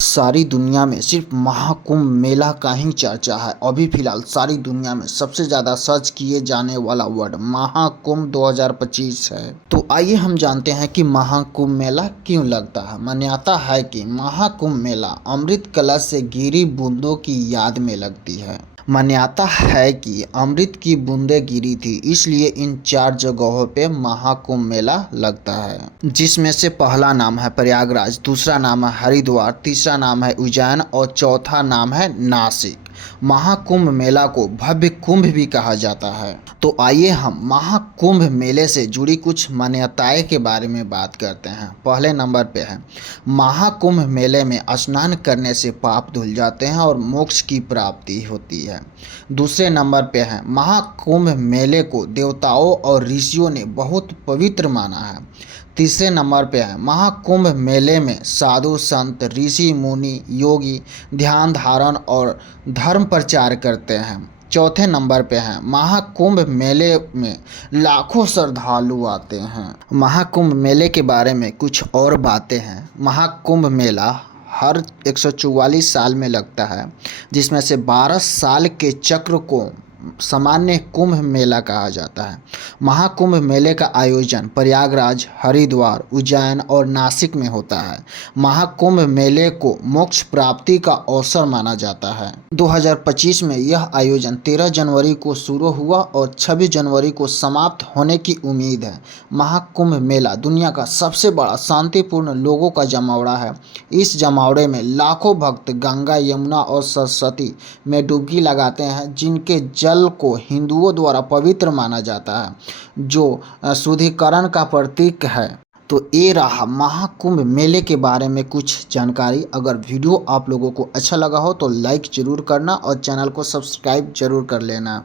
सारी दुनिया में सिर्फ महाकुंभ मेला का ही चर्चा है। अभी फिलहाल सारी दुनिया में सबसे ज़्यादा सर्च किए जाने वाला वर्ड महाकुंभ 2025 है। तो आइए हम जानते हैं कि महाकुंभ मेला क्यों लगता है। मान्यता है कि महाकुंभ मेला अमृत कलश से गिरी बूंदों की याद में लगती है। मान्यता है कि अमृत की बूंदें गिरी थी, इसलिए इन 4 जगहों पे महाकुंभ मेला लगता है, जिसमें से पहला नाम है प्रयागराज, दूसरा नाम है हरिद्वार, तीसरा नाम है उज्जैन और चौथा नाम है नासिक। महाकुंभ मेला को भव्य कुंभ भी कहा जाता है। तो आइए हम महाकुंभ मेले से जुड़ी कुछ मान्यताएं के बारे में बात करते हैं। पहले नंबर पे है, महाकुंभ मेले में स्नान करने से पाप धुल जाते हैं और मोक्ष की प्राप्ति होती है। दूसरे नंबर पे है, महाकुंभ मेले को देवताओं और ऋषियों ने बहुत पवित्र माना है। तीसरे नंबर पे है, महाकुंभ मेले में साधु संत ऋषि मुनि योगी ध्यान धारण और धर्म प्रचार करते हैं। चौथे नंबर पे है, महाकुंभ मेले में लाखों श्रद्धालु आते हैं। महाकुंभ मेले के बारे में कुछ और बातें हैं। महाकुंभ मेला हर 144 साल में लगता है, जिसमें से 12 साल के चक्र को सामान्य कुंभ मेला कहा जाता है। महाकुंभ मेले का आयोजन प्रयागराज, हरिद्वार, उज्जैन और नासिक में होता है। महाकुंभ मेले को मोक्ष प्राप्ति का अवसर माना जाता है। 2025 में यह आयोजन 13 जनवरी को शुरू हुआ और 26 जनवरी को समाप्त होने की उम्मीद है। महाकुंभ मेला दुनिया का सबसे बड़ा शांतिपूर्ण लोगों का जमावड़ा है। इस जमावड़े में लाखों भक्त गंगा, यमुना और सरस्वती में डुबकी लगाते हैं, जिनके जल को हिंदुओं द्वारा पवित्र माना जाता है, जो शुद्धिकरण का प्रतीक है। तो ये रहा महाकुंभ मेले के बारे में कुछ जानकारी। अगर वीडियो आप लोगों को अच्छा लगा हो तो लाइक जरूर करना और चैनल को सब्सक्राइब जरूर कर लेना।